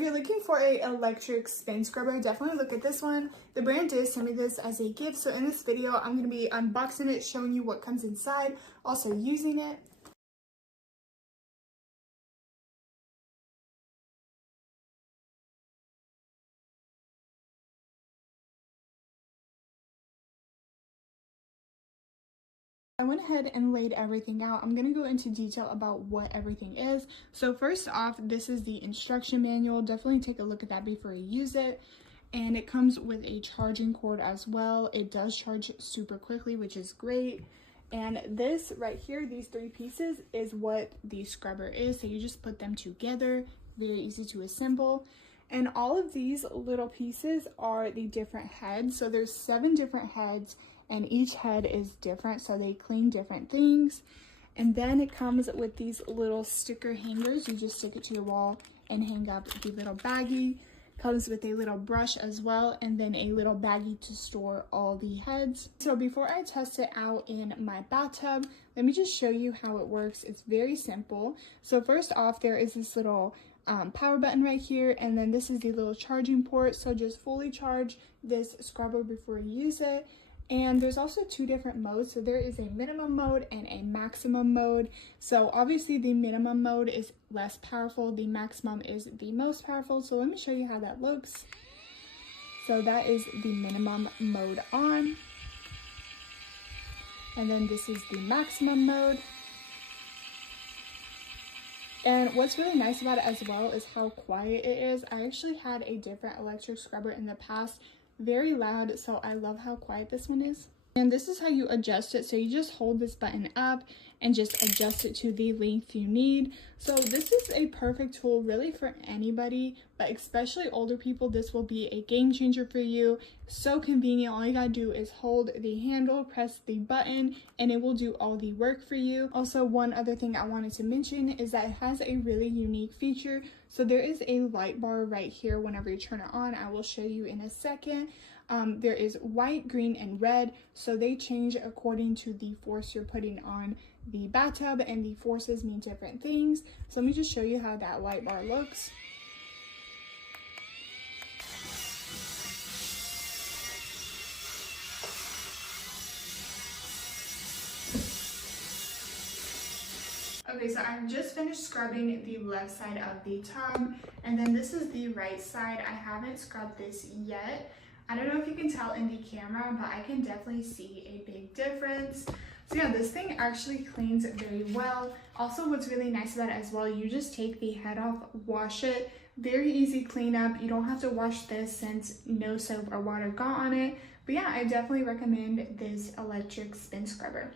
if you're looking for a electric spin scrubber, definitely look at this one. The brand did send me this as a gift, so in this video I'm going to be unboxing it, showing you what comes inside, also using it. I went ahead and laid everything out. I'm going to go into detail about what everything is. So first off, this is the instruction manual. Definitely take a look at that before you use it. And it comes with a charging cord as well. It does charge super quickly, which is great. And this right here, these three pieces, is what the scrubber is. So you just put them together, very easy to assemble. And all of these little pieces are the different heads. So there's 7 different heads, and each head is different, so they clean different things. And then it comes with these little sticker hangers. You just stick it to your wall and hang up the little baggie. Comes with a little brush as well, and then a little baggie to store all the heads. So before I test it out in my bathtub, let me just show you how it works. It's very simple. So first off, there is this little power button right here, and then this is the little charging port. So just fully charge this scrubber before you use it. And there's also 2 different modes. So there is a minimum mode and a maximum mode. So obviously the minimum mode is less powerful. The maximum is the most powerful. So let me show you how that looks. So that is the minimum mode on. And then this is the maximum mode. And what's really nice about it as well is how quiet it is. I actually had a different electric scrubber in the past, very loud, so I love how quiet this one is. And this is how you adjust it. So you just hold this button up and just adjust it to the length you need. So this is a perfect tool really for anybody, but especially older people. This will be a game changer for you. So convenient. All you gotta do is hold the handle, press the button, and it will do all the work for you. Also, one other thing I wanted to mention is that it has a really unique feature. So there is a light bar right here whenever you turn it on. I will show you in a second. There is white, green, and red, so they change according to the force you're putting on the bathtub, and the forces mean different things. So let me just show you how that light bar looks. Okay, so I've just finished scrubbing the left side of the tub, and then this is the right side. I haven't scrubbed this yet. I don't know if you can tell in the camera, but I can definitely see a big difference. So yeah, this thing actually cleans very well. Also, what's really nice about it as well, you just take the head off, wash it. Very easy cleanup. You don't have to wash this since no soap or water got on it. But yeah, I definitely recommend this electric spin scrubber.